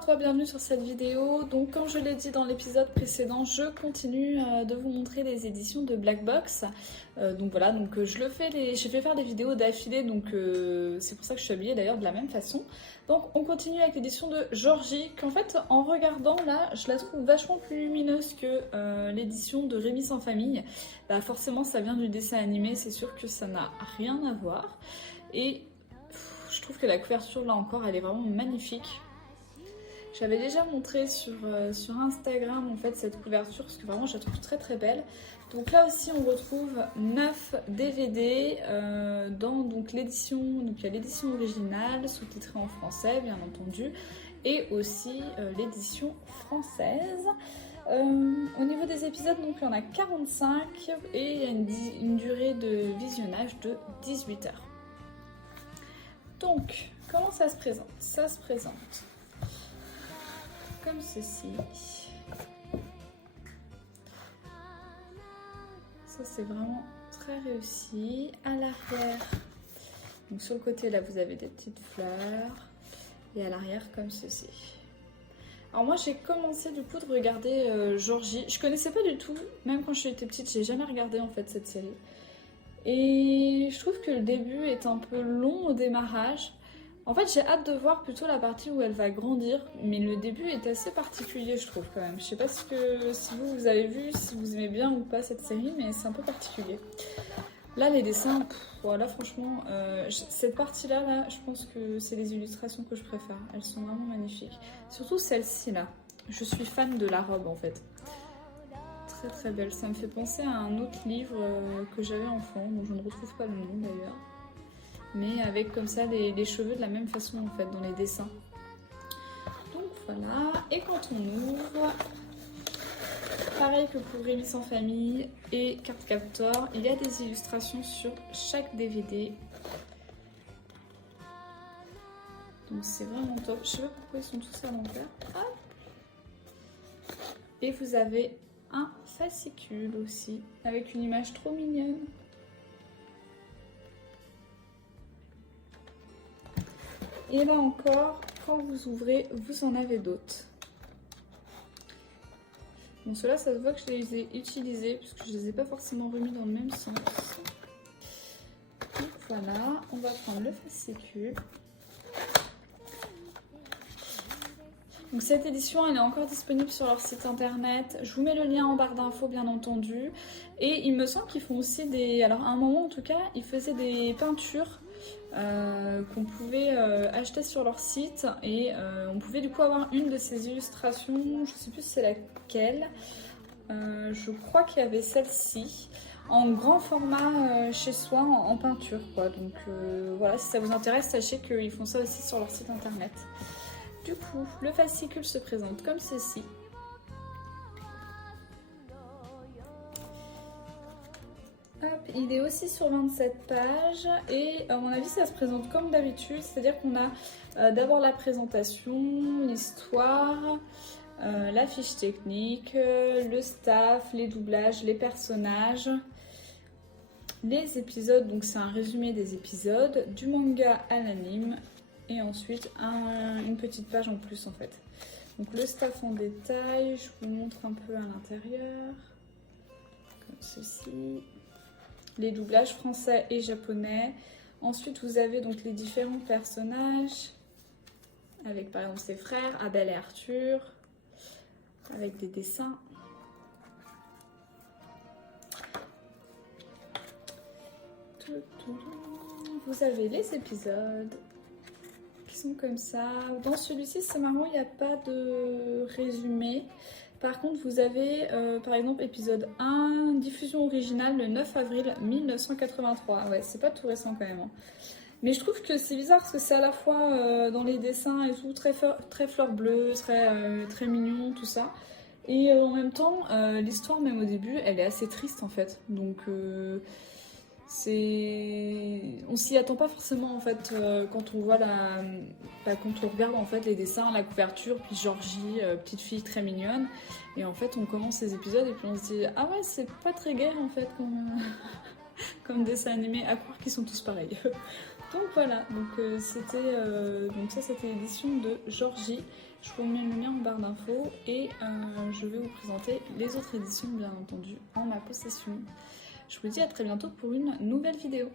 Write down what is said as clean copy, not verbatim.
à toi, bienvenue sur cette vidéo. Donc comme je l'ai dit dans l'épisode précédent, je continue de vous montrer les éditions de Black Box. Donc voilà, j'ai fait faire des vidéos d'affilée, donc c'est pour ça que je suis habillée d'ailleurs de la même façon. Donc on continue avec l'édition de Georgie, qu'en fait en regardant là, je la trouve vachement plus lumineuse que l'édition de Rémi sans famille. Bah forcément ça vient du dessin animé, c'est sûr que ça n'a rien à voir. Et je trouve que la couverture là encore elle est vraiment magnifique. J'avais déjà montré sur Instagram en fait cette couverture parce que vraiment je la trouve très très belle. Donc là aussi on retrouve 9 DVD dans donc l'édition, donc il y a l'édition originale sous-titrée en français bien entendu et aussi l'édition française. Au niveau des épisodes, donc il y en a 45 et il y a une durée de visionnage de 18 heures. Donc, comment ça se présente? Ça se présente comme ceci. Ça c'est vraiment très réussi. À l'arrière, donc sur le côté là vous avez des petites fleurs et à l'arrière comme ceci. Alors moi j'ai commencé du coup de regarder Georgie. Je connaissais pas du tout, même quand j'étais petite, j'ai jamais regardé en fait cette série. Et je trouve que le début est un peu long au démarrage. En fait j'ai hâte de voir plutôt la partie où elle va grandir, mais le début est assez particulier je trouve quand même. Je sais pas si vous avez vu, si vous aimez bien ou pas cette série, mais c'est un peu particulier. Là les dessins, voilà franchement, cette partie-là, là, je pense que c'est les illustrations que je préfère. Elles sont vraiment magnifiques. Surtout celle-ci là. Je suis fan de la robe en fait. Très très belle. Ça me fait penser à un autre livre que j'avais enfant, dont je ne retrouve pas le nom d'ailleurs. Mais avec comme ça les cheveux de la même façon en fait dans les dessins. Donc voilà. Et quand on ouvre, pareil que pour Rémi sans famille et Card Captor, il y a des illustrations sur chaque DVD. Donc c'est vraiment top. Je sais pas pourquoi ils sont tous à l'envers. Et vous avez un fascicule aussi avec une image trop mignonne. Et là encore, quand vous ouvrez, vous en avez d'autres. Bon, ceux-là, ça se voit que je les ai utilisés puisque je les ai pas forcément remis dans le même sens. Donc voilà, on va prendre le fascicule. Donc cette édition, elle est encore disponible sur leur site internet. Je vous mets le lien en barre d'infos, bien entendu. Et il me semble qu'ils font aussi des... Alors à un moment, en tout cas, ils faisaient des peintures qu'on pouvait acheter sur leur site. Et on pouvait du coup avoir une de ces illustrations. Je sais plus si c'est laquelle. Je crois qu'il y avait celle-ci. En grand format chez soi, en peinture, quoi. Donc voilà, si ça vous intéresse, sachez qu'ils font ça aussi sur leur site internet. Du coup, le fascicule se présente comme ceci. Hop, il est aussi sur 27 pages et à mon avis ça se présente comme d'habitude, c'est-à-dire qu'on a d'abord la présentation, l'histoire, la fiche technique, le staff, les doublages, les personnages, les épisodes, donc c'est un résumé des épisodes, du manga à l'anime. Et ensuite une petite page en plus en fait. Donc le staff en détail, je vous montre un peu à l'intérieur. Comme ceci. Les doublages français et japonais. Ensuite vous avez donc les différents personnages. Avec par exemple ses frères, Abel et Arthur. Avec des dessins. Vous avez les épisodes. Sont comme ça. Dans celui-ci, c'est marrant, il n'y a pas de résumé. Par contre, vous avez par exemple épisode 1, diffusion originale le 9 avril 1983. Ouais, c'est pas tout récent quand même. Hein. Mais je trouve que c'est bizarre parce que c'est à la fois dans les dessins et tout, très fleur bleue, très mignon, tout ça. Et en même temps, l'histoire, même au début, elle est assez triste en fait. Donc... on s'y attend pas forcément en fait quand on voit quand on regarde en fait les dessins, la couverture, puis Georgie, petite fille très mignonne, et en fait on commence les épisodes et puis on se dit ah ouais c'est pas très gai en fait comme dessin animé, à croire qu'ils sont tous pareils. Donc voilà, donc c'était l'édition de Georgie. Je vous mets le lien en barre d'infos et je vais vous présenter les autres éditions bien entendu en ma possession. Je vous dis à très bientôt pour une nouvelle vidéo.